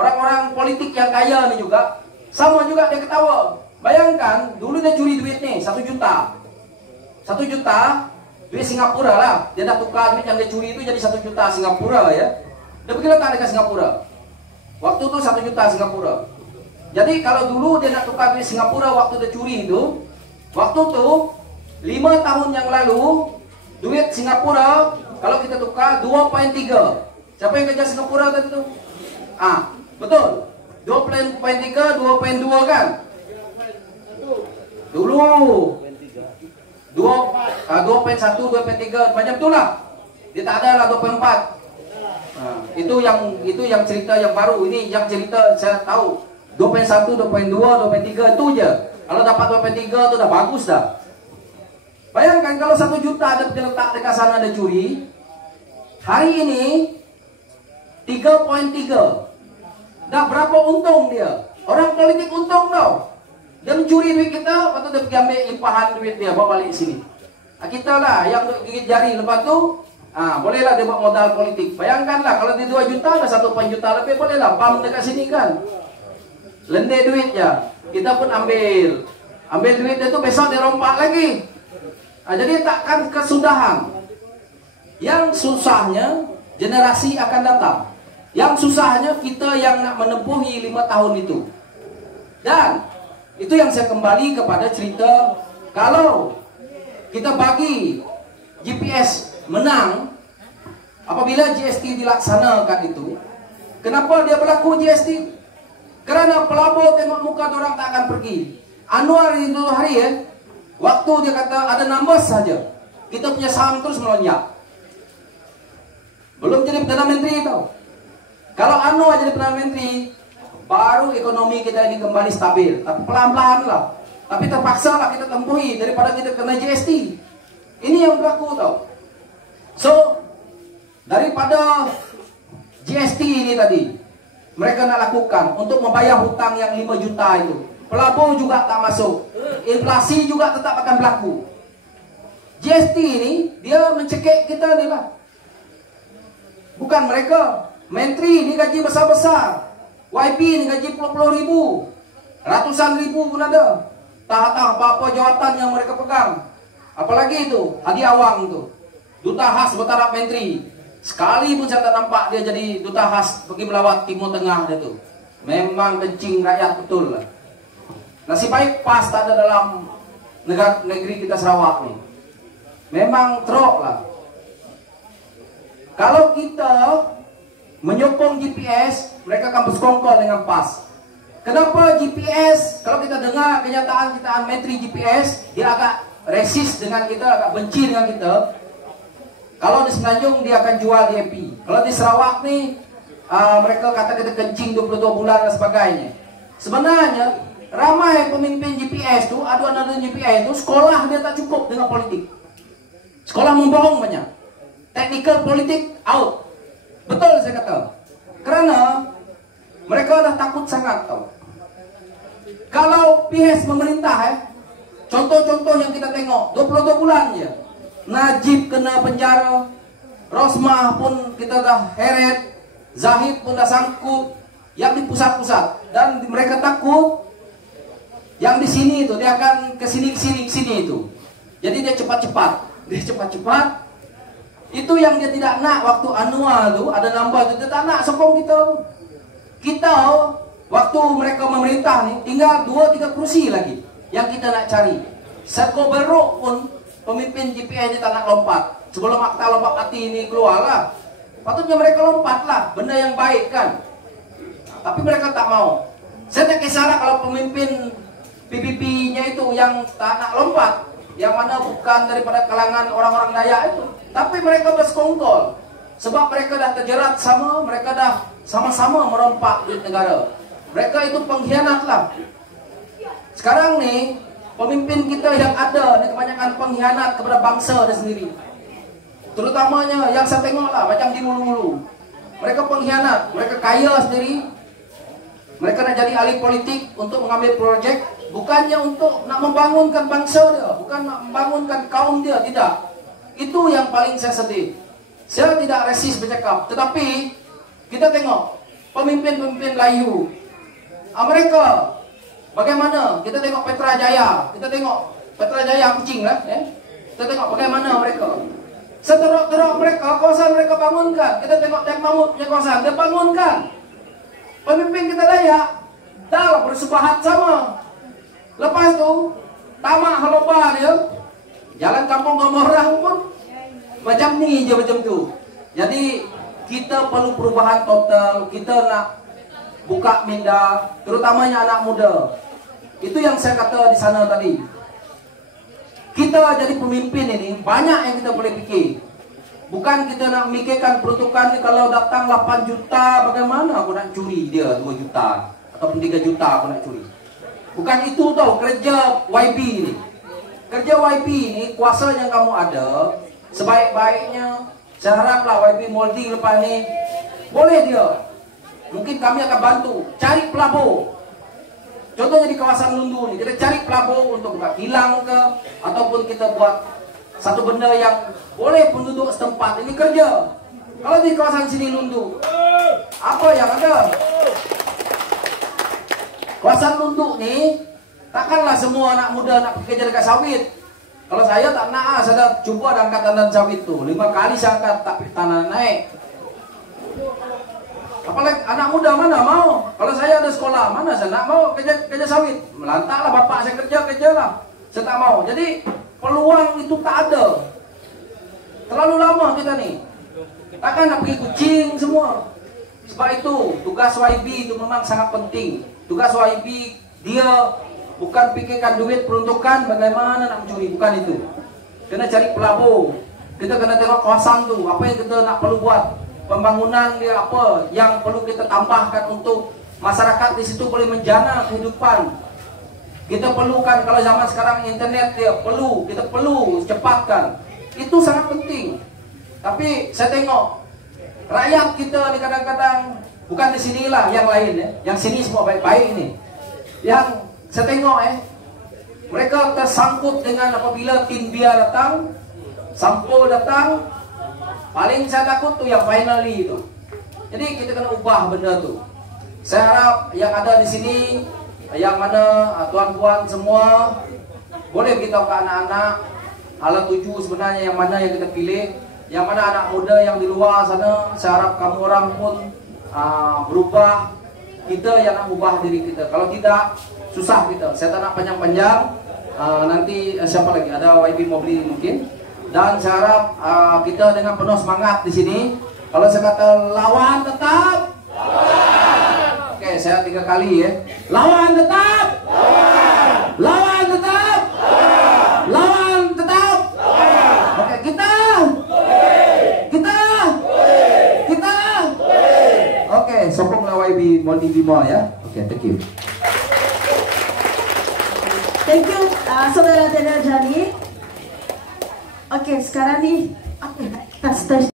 orang-orang politik yang kaya nih juga, sama juga dia ketawa. Bayangkan, dulu dia curi duit nih, 1 juta. 1 juta, duit Singapura lah. Dia dah tukar duit yang dia curi itu jadi 1 juta Singapura ya. Dia pergi letak dekat Singapura. Waktu itu 1 juta Singapura. Jadi kalau dulu dia nak tukar duit Singapura waktu dia curi itu, waktu itu 5 tahun yang lalu, duit Singapura kalau kita tukar 2.3. Siapa yang kerja Singapura tadi itu? Betul. 2.3, 2.2 kan? Dulu 2.1, 2.3 macam itulah. Dia tak ada lah 2.4. Itu yang cerita yang baru. Ini yang cerita saya tahu 2.1, 2.2, 2.3 itu aja. Kalau dapat 2.3 itu dah bagus dah. Bayangkan kalau 1 juta ada letak dekat sana ada curi. Hari ini 3.3. Dah berapa untung dia? Orang politik untung tau. Dia mencuri duit kita, lepas tu dia pergi ambil limpahan duit dia, bawa balik sini. Kita lah yang gigit jari, lepas tu bolehlah dia buat modal politik. Bayangkanlah kalau dia 2 juta, dah 1 juta lebih, bolehlah pam dekat sini kan. Lendek duitnya, kita pun ambil duit dia tu, besok dia rompak lagi. Jadi takkan kesudahan. Yang susahnya generasi akan datang. Yang susahnya kita yang nak menempuhi 5 tahun itu. Dan itu yang saya kembali kepada cerita, kalau kita bagi GPS menang apabila GST dilaksanakan itu. Kenapa dia berlaku GST? Kerana pelabur tengok muka orang tak akan pergi. Anwar itu hari waktu dia kata ada numbers saja, kita punya saham terus melonjak. Belum jadi Perdana Menteri tau. Kalau Anwar jadi Perdana Menteri, baru ekonomi kita ini kembali stabil. Tapi pelan-pelan lah. Tapi terpaksa lah kita tempuhi daripada kita kena GST. Ini yang berlaku tau. So, daripada GST ini tadi, mereka nak lakukan untuk membayar hutang yang 5 juta itu. Pelabur juga tak masuk. Inflasi juga tetap akan berlaku. GST ini, dia mencekik kita ni lah. Bukan mereka. Menteri ni gaji besar-besar. YB ni gaji puluh-puluh ribu. Ratusan ribu pun ada. Tak apa-apa jawatan yang mereka pegang. Apalagi itu, Hadi Awang tu, Duta Khas Bertaraf Menteri. Sekali pun saya tak nampak dia jadi Duta Khas pergi melawat Timur Tengah dia tu. Memang kencing rakyat betul lah. Nasib baik PAS tak ada dalam negeri kita Sarawak ni. Memang teruk lah. Kalau kita menyokong GPS, mereka akan bersekongkol dengan PAS. Kenapa GPS? Kalau kita dengar kenyataan Menteri GPS, dia agak resist dengan kita, agak benci dengan kita. Kalau di Semenanjung dia akan jual DAP. Kalau di Sarawak ni mereka kata kita kencing 22 bulan dan sebagainya. Sebenarnya ramai pemimpin GPS tu, aduan-aduan GPS tu, sekolah dia tak cukup dengan politik. Sekolah membohong banyak. Technical politik out. Betul saya kata. Kerana mereka dah takut sangat tau. Kalau PS pemerintah contoh-contoh yang kita tengok 22 bulan je. Najib kena penjara, Rosmah pun kita dah heret, Zahid pun dah sangkut, yang di pusat-pusat. Dan mereka takut yang di sini itu dia akan ke sini itu. Jadi dia cepat-cepat. Itu yang dia tidak nak. Waktu Anwar tu ada nambah tu, dia tak nak sokong kita. Kita waktu mereka memerintah ni tinggal 2-3 kursi lagi yang kita nak cari. Serko Beruk pun pemimpin GPS dia tak nak lompat. Sebelum Akta Lompat Hati ini keluar lah, patutnya mereka lompat lah, benda yang baik kan. Tapi mereka tak mau. Saya tak kisahlah kalau pemimpin PPP-nya itu yang tak nak lompat, yang mana bukan daripada kalangan orang-orang Dayak itu. Tapi mereka bersekongkol. Sebab mereka dah terjerat sama, mereka dah sama-sama merompak duit negara. Mereka itu pengkhianat lah. Sekarang ni pemimpin kita yang ada ni kebanyakan pengkhianat kepada bangsa dia sendiri. Terutamanya yang saya tengok lah, macam di Mulu-Mulu. Mereka pengkhianat, mereka kaya sendiri. Mereka nak jadi ahli politik untuk mengambil projek, bukannya untuk nak membangunkan bangsa dia, bukan nak membangunkan kaum dia, tidak. Itu yang paling saya sedih. Saya tidak resist bercakap, tetapi kita tengok pemimpin-pemimpin layu. Mereka bagaimana? Kita tengok Petra Jaya, Kuching lah, kita tengok bagaimana mereka. Seteruk-teruk mereka, kawasan mereka bangunkan. Kita tengok Teng Mahmud punya kawasan, dia bangunkan. Pemimpin kita layak, dah bersepahat sama. Lepas tu, tamak haloba dia, jalan kampung Gomorrah pun macam ni je, macam tu. Jadi kita perlu perubahan total. Kita nak buka minda, terutamanya anak muda. Itu yang saya kata di sana tadi. Kita jadi pemimpin ini banyak yang kita boleh fikir. Bukan kita nak memikirkan peruntukan ni, kalau datang 8 juta bagaimana aku nak curi dia 2 juta ataupun 3 juta aku nak curi. Bukan itu tau kerja YB ni. Kerja YB ni, kuasa yang kamu ada, sebaik-baiknya saya haraplah YB Molding lepas ni boleh dia. Mungkin kami akan bantu cari pelabur. Contohnya di kawasan Lundu ni, kita cari pelabur untuk buka kilang ke, ataupun kita buat satu benda yang boleh penduduk setempat ini kerja. Kalau di kawasan sini Lundu, apa yang ada? Kawasan Lundu ni, takkanlah semua anak muda nak kerja dekat sawit. Kalau saya tak nak, saya dah cuba ada angkat tandan sawit tu 5 kali saya angkat, tak tanah naik. Apalagi anak muda mana mau? Kalau saya ada sekolah, mana saya nak mau kerja sawit? Melantaklah bapak saya kerjalah. Saya tak mau. Jadi peluang itu tak ada. Terlalu lama kita ni. Takkan nak pergi Kuching semua. Sebab itu tugas YB itu memang sangat penting. Tugas YB dia bukan fikirkan duit peruntukan bagaimana nak mencuri, bukan itu. Kena cari pelabur. Kita kena tengok kawasan tu, apa yang kita nak perlu buat. Pembangunan dia apa yang perlu kita tambahkan untuk masyarakat di situ boleh menjana kehidupan. Kita perlukan, kalau zaman sekarang internet dia perlu, kita perlu cepatkan. Itu sangat penting. Tapi saya tengok rakyat kita ni kadang-kadang bukan di sinilah yang lain yang sini semua baik-baik ini. Yang saya tengok mereka tersangkut dengan apabila tin bia datang, sampo datang. Paling saya takut tuh yang finally itu. Jadi kita kena ubah benda tu. Saya harap yang ada di sini, yang mana tuan-tuan semua boleh beritahu ke anak-anak ala tuju sebenarnya yang mana yang kita pilih. Yang mana anak muda yang di luar sana, saya harap kamu orang pun berubah. Kita yang nak ubah diri kita. Kalau tidak, susah kita. Saya tak nak panjang-panjang. Nanti siapa lagi? Ada YB Mobli mungkin. Dan saya harap kita dengan penuh semangat di sini. Kalau saya kata lawan tetap, lawan. Oke, saya 3 kali ya. Lawan tetap, lawan. Lawan tetap, lawan. Lawan tetap, lawan. Oke, kita, kita. Oke, sokonglah YB Molding Bima ya. Oke, thank you. Thank you, Saudara Jenderal Jani. Oke, sekarang nih, kita start.